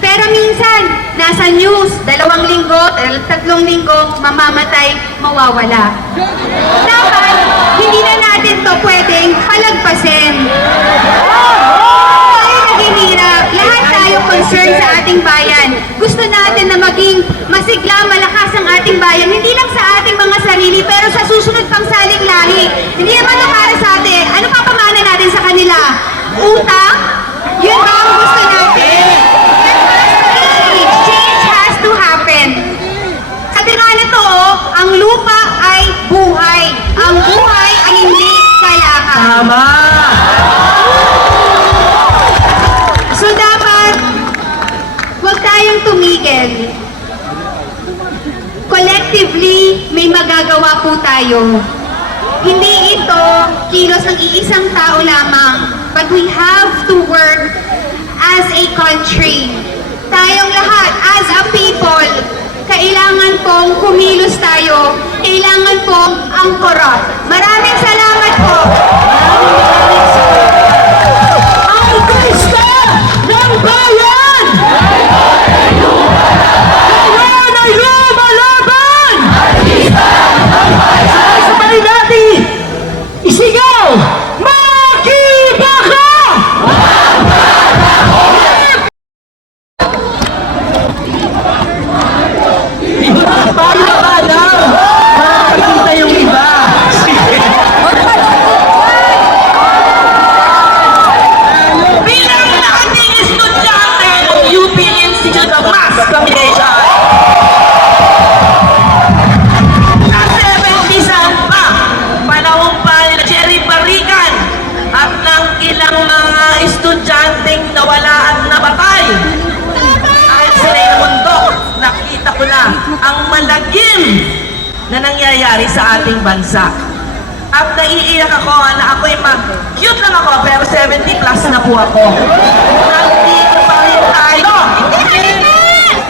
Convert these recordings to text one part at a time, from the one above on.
Pero minsan, nasa news, 2 linggo, 3 linggo, mamamatay, mawawala. Dapat, hindi na natin to pwedeng palagpasin. Tayo naghihirap, lahat tayo concerned sa ating bayan. Gusto natin na maging masigla, malakas ang ating bayan, hindi lang sa ating mga sarili, pero sa susunod pang saling lahi. Hindi naman na para sa atin. Ano pa pamana natin sa kanila? Utang? Yun ba ang gusto natin? Change has to happen. Sabi nga nito, ang lupa ay buhay. Ang buhay ay hindi kalakan. Tama! So dapat, huwag tayong tumigil. Collectively, may magagawa po tayo. Hindi ito kilos ng iisang tao lamang, but we have to work as a country. Tayong lahat, as a people, kailangan pong kumilos tayo, kailangan pong angkora. Maraming salamat po! Ang Krista ng Bayan! Ngayon ay lumalaban! Sabay natin isigaw! Makibaka! Pakibaka daw! Makikita yung iba! Bilang ating estudyante ng UP Institute of Mass Communication, sa 70s pa, panahon pa ni Jerry Barrican at ng ilang mga estudyanteng nawala at nabatay. Dahil sila'y namundok, nakita ko na ang malagim na nangyayari sa ating bansa. At naiiyak ako na ako'y cute lang ako, pero 70 plus na po ako. Nandito pa rin tayo.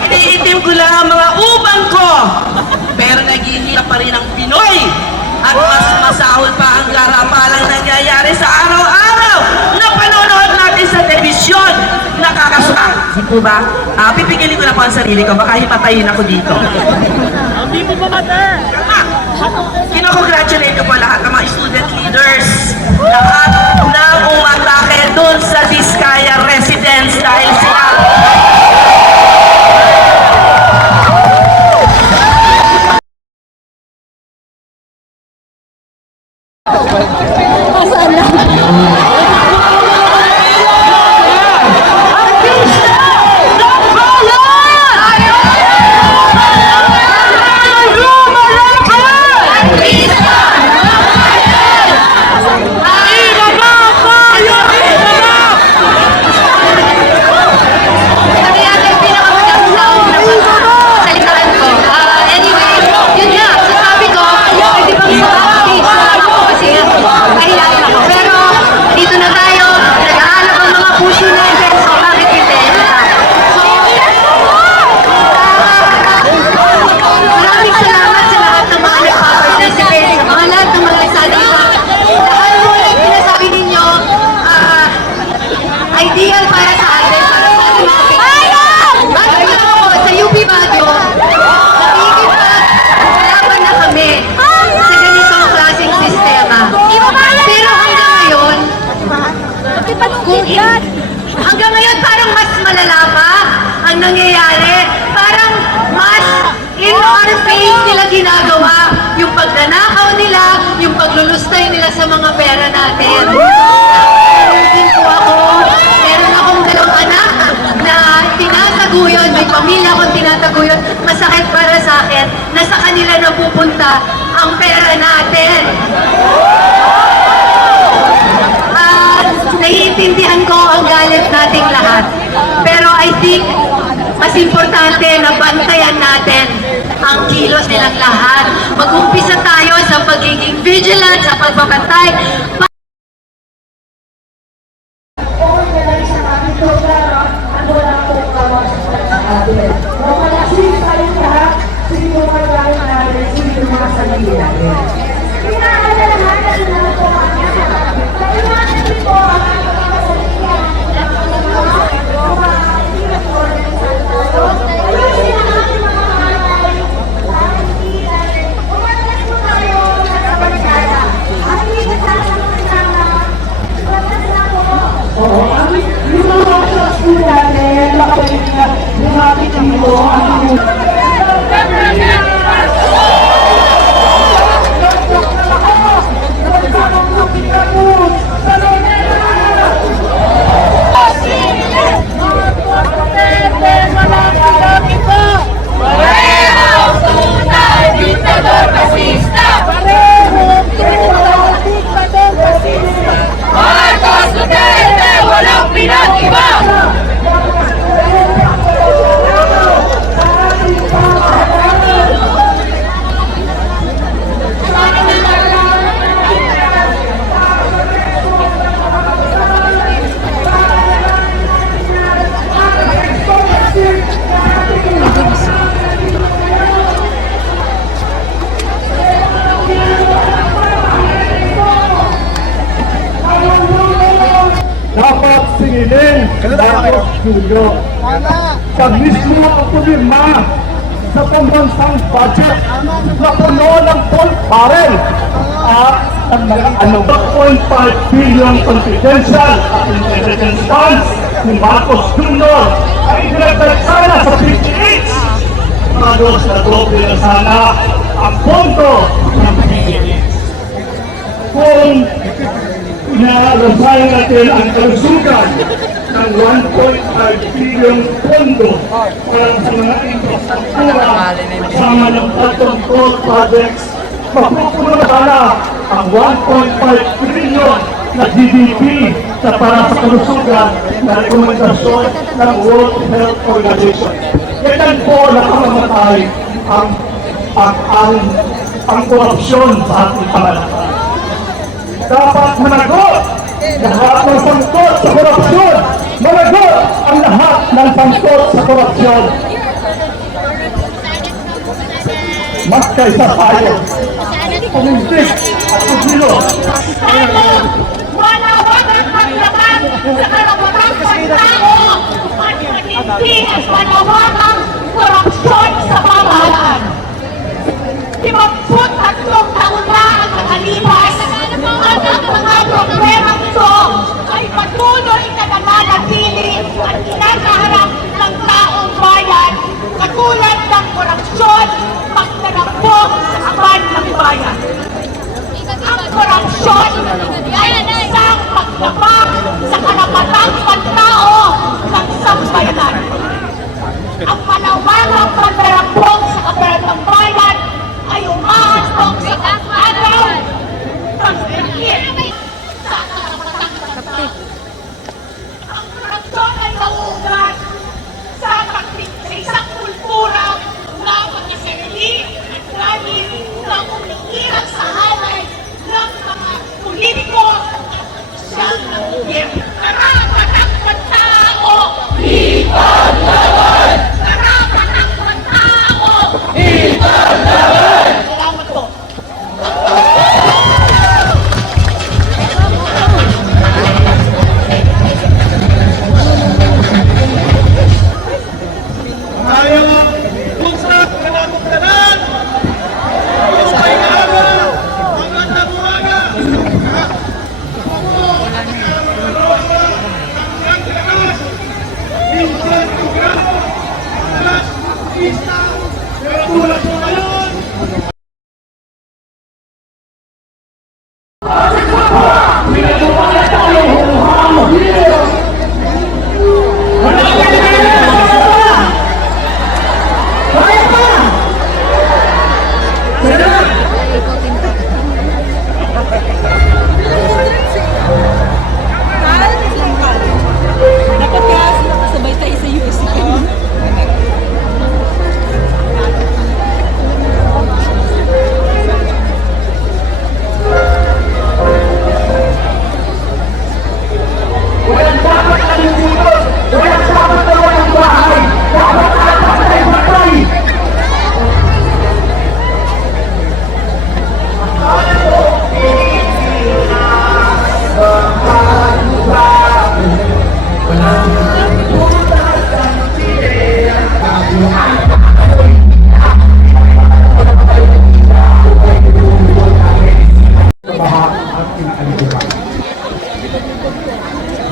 Iniitim ko lang ang mga ubang ko. Pero naghihirap pa rin ang Pinoy. At mas masahol pa ang garapalang nangyayari sa araw-araw na panonood natin sa telebisyon. Nakakasuka. Di po ba? Pipigilin ko na po ang sarili ko. Baka himatayin ako dito. Hindi mo mamatay. Kinocongratulate ko po lahat ng mga student leaders. Lahat na umatake dun sa Diskaya residents dahil sila sa mga pera natin. Din po ako, meron akong 2 anak na tinataguyod, may pamilya akong tinataguyod. Masakit para sa akin na sa kanila napupunta ang pera natin. Naiintindihan ko ang galit nating lahat. Pero I think mas importante na bantayan natin ang kilos nilang lahat. Mag-umpisa tayo sa pagiging vigilant, sa pagbabantay. Dapat singilin Marcos Jr. sa mismo ang pumirma sa pambansang budget na puno ng gold barrel at ang mga 1.5 billion confidential at intelligence funds ni Marcos Jr. ay dinagdag sana sa PGH. Halos na doble na sana ang pondo ng PGH. Kung inaalabay natin ang kalusugan ng 1.5 billion pondo para sa mga infrastruktura kasama ng tatlong gold projects, mapupuno na sana ang 1.5 trillion na GDP na para sa kalusugan na rekomendasyon ng World Health Organization. Yan po nakamamatay ang korupsyon sa ating pamalaman. Dapat managot lahat ng sangkot sa korupsyon. Managot ang lahat ng sangkot sa korupsyon. Mas kaysa tayo, pumindig at pumilos. Wala walang paglaban sa karapatang pagtao at hindi at panawagang korupsyon sa pamahalaan. 53 taon na ang nakalipas at ang mga problemang ito ay patuloy na nananatili at kinakaharap ng taong bayan katulad ng korupsyon, pagtanampok sa kaban ng bayan. Ang korupsyon ay isang paglapak sa karapatang pantao ng sambayanan. Ang panawagang pagtanampok sa kaban ng bayan ay umahandog sa araw ng pagkakit sa karapatang pantao. Ang korupsyon ay nauugat sa isang kultura na pagkasarili at galing na umiiral sa hanay ng mga politiko at siyang ng gobyerno. Karapatang pantao! Ipaglaban! Karapatang pantao! Ipaglaban! Salamat po. Ayaw kung sa kanatugtanan, kung sa inaga, mga tabuaga, minsan programo, alas, pista, pero tulad ko ngayon, Dapat kaya sila kasabay tayo sa USC. Walang dapat kalimutan! Walang dapat na walang bahay! Dapat dapat tayo matay!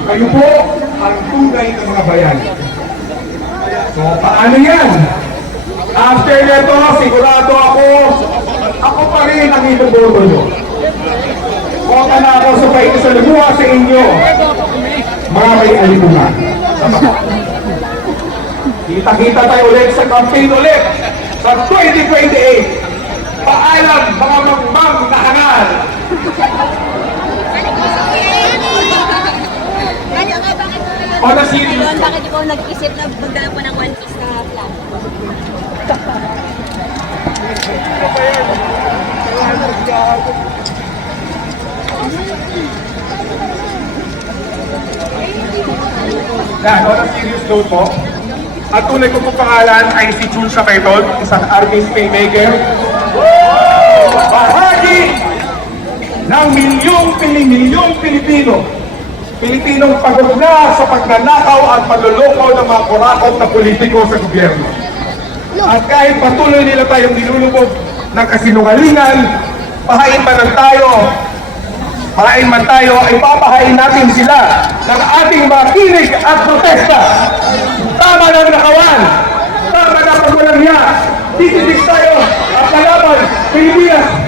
Kayo po ang tunay ng mga bayan. So, paano yan? After nito, sigurado ako pa rin ang iboboto nyo. Bota na ako sa paikasalamuha sa inyo, mga may alipungan. Kita-kita tayo ulit sa campaign ulit sa 2028. Paalam, mga magmang na hangal. On a serious Doon, bakit ikaw nag-isip na magdala po ng One Piece na plan? Yan, on a serious note po. Ang tunay ko pong pangalan ay si Jun Shapaiton, isang artist filmmaker. Bahagi ng milyong Pilipino. Pilipinong pagod na sa pagnanakaw at pagluloko ng mga kurakot na politiko sa gobyerno. At kahit patuloy nila tayong nilulubog ng kasinungalingan, pahain man tayo, ay papahain natin sila ng ating mga kinig at protesta. Tama na ang nakawan! Tama na ang walang hiya! Tititig tayo at lalaban Pilipinas!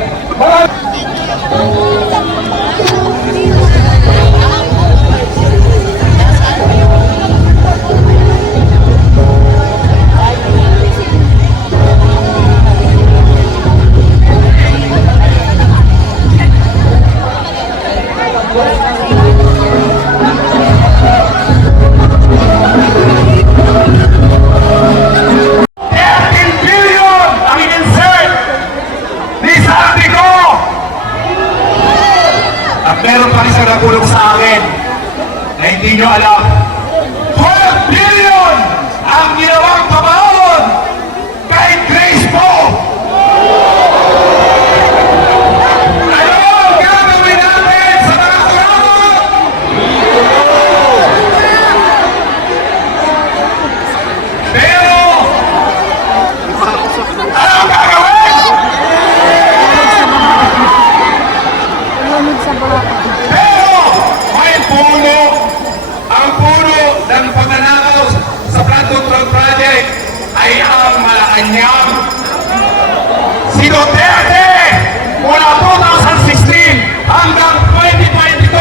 Meron pa rin siya nagulong sa akin na hindi nyo alam. 12 billion ang ginawang pabaon kay Grace Mo! Ano ang gagawin natin sa mga kurakot? Pero, ano ang gagawin? Pero may ang puno ng pagnanakaw sa Flood Control Project ay ang Malacanang. Si Duterte mula 2016 hanggang 2022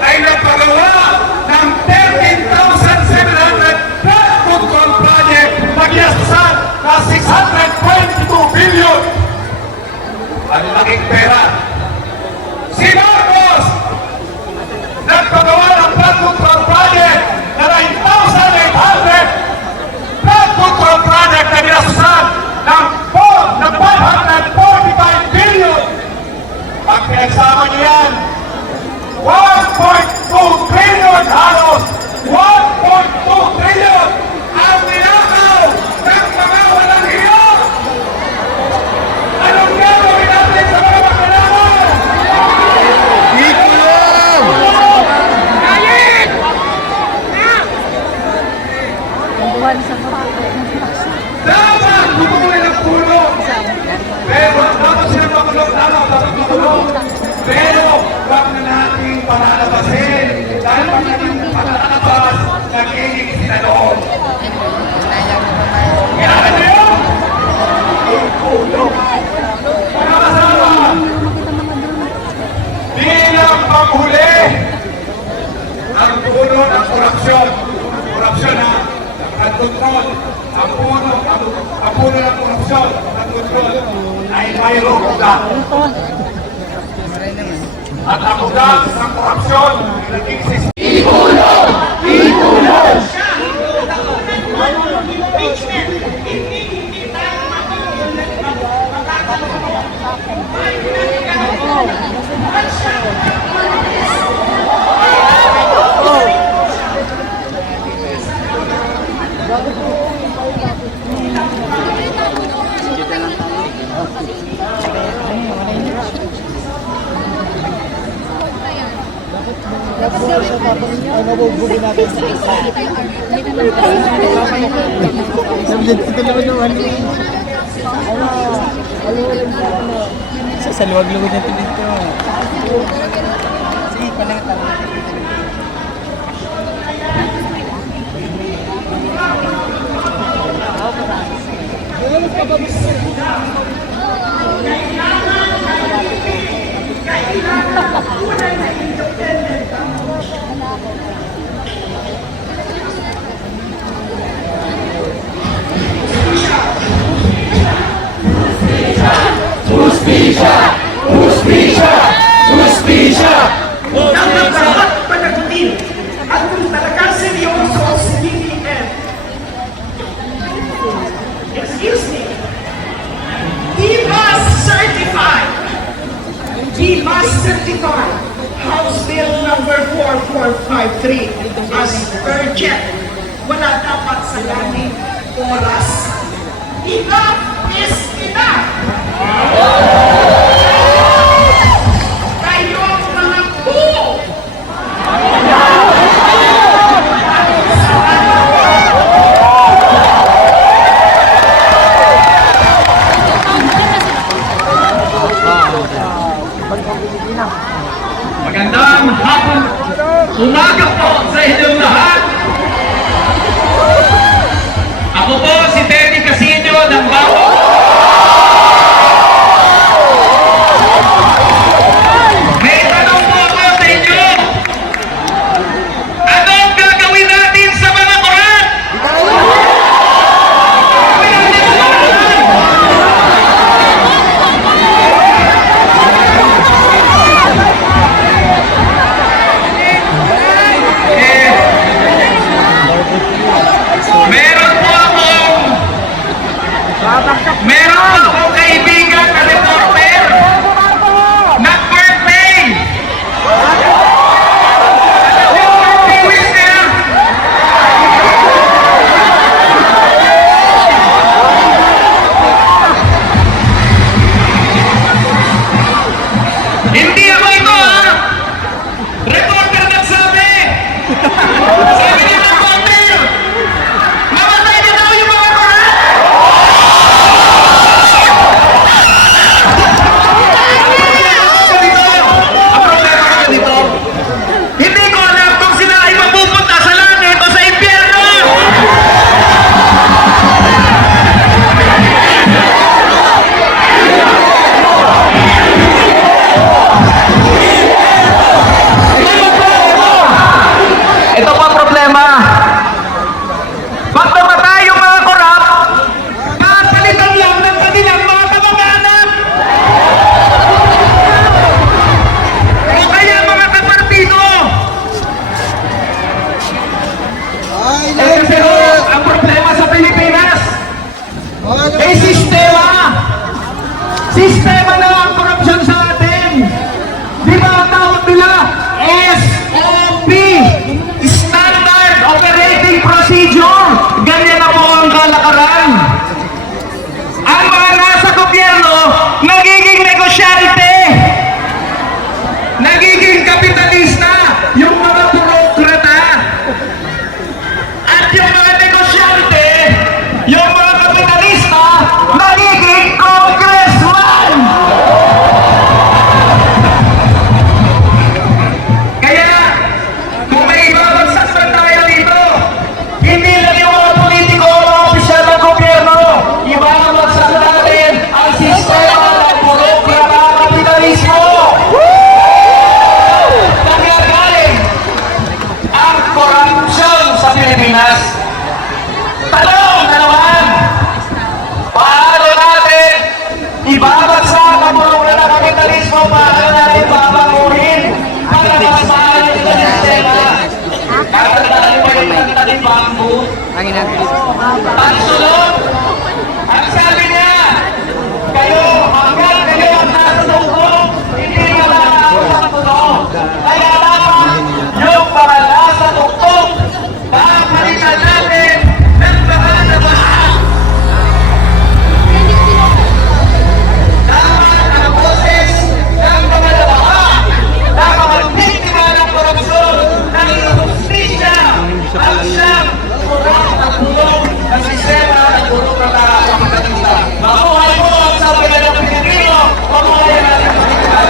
ay nagpagawa ng 13,700 Flood Control Project na ginastusan na 622 billion. Ang laking pera. Si Marcos nagpagawa ng flood control project na 9,800 flood control project na ginasusan ng 545 billion. Pag pinagsama niyo yan, 1.2 trillion halos, 1.2 trillion ang ninakaw ng mga walang hiya. Anong gagawin natin sa mga magnanakaw? Dapat tutulong ng tulong. Pero dapat sila makulong, dapat tutulong. Pero huwag na natin palalabasin. Dahil pag natin palalabas, nagiging sila doon. Kailangan nyo yun? Mga kasama, bilang panghuli, puno ng korupsyon at kontrol ay mayroong ugat. At ang ugat ng korupsyon naging sistema. Sa luwag-luwag natin dito. Sige, palangat. Dapat lahat panagutin at kung talagang seryoso si BBM. Excuse me. He must certify House Bill number 4453 as urgent. Wala dapat sa langit oras. Enough is enough! Kayong mga buo! Magandang hapon, umaga po sa inyong lahat. Ako po si Teddy Casino ng Bago. May tanong po ako sa inyo. Anong gagawin natin sa mga korat? Meron akong kaibigan na reporter na birthday. Yung birthday winner. Hindi ako ito, ha? Reporter nagsabi. Sabi ni reporter, mamatay na daw yung mga korat. Hindi ko alam kung sila ay mapupunta sa langit o sa impyerno! Ito po ang problema. Pag namatay yung mga korap, kakalitan lang ng kanilang mga kamag-anak! O kaya mga kapartido! Kasi ang problema sa Pilipinas ay sistema! Sistema na ang korupsyon sa atin! Di ba ang tawag nila? SOP! Standard Operating Procedure! Ganyan na po ang kalakaran! Ang mga nasa gobyerno, nagiging negosyante! Nagiging kapitalista yung mga burokrata at yung mga negosyante, yung mga kapitalista, nagiging congressman! Pagsunod, ang sabi niya, kayo, hanggang kayo ang nasa tungkong, hindi malalaos sa totoo. Kaya dapat yung mga nasa tungkong, papalitan natin ng mga nabahan. Dapat ang boses ng mga nabahan, ng mga biktima ng korupsyon, ng justisya, ang siyang turang at tulong ng sistema at tulong ng kapatid. Mabuhay po ang sambayan ng Pilipino! Mabuhay ang ating Pilipinas!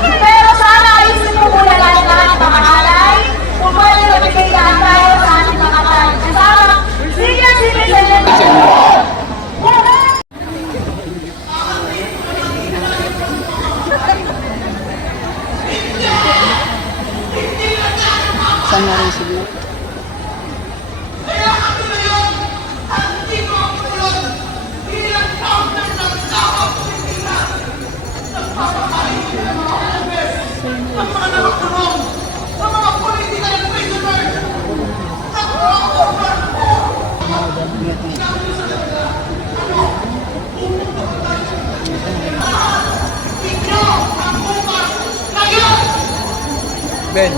Pero sana ayusin mo muna lahat ng mga alay. Kung pwede magbigay tayo sa ating mga alay. Kasama, senior citizen. Saan na rin sila? Ben.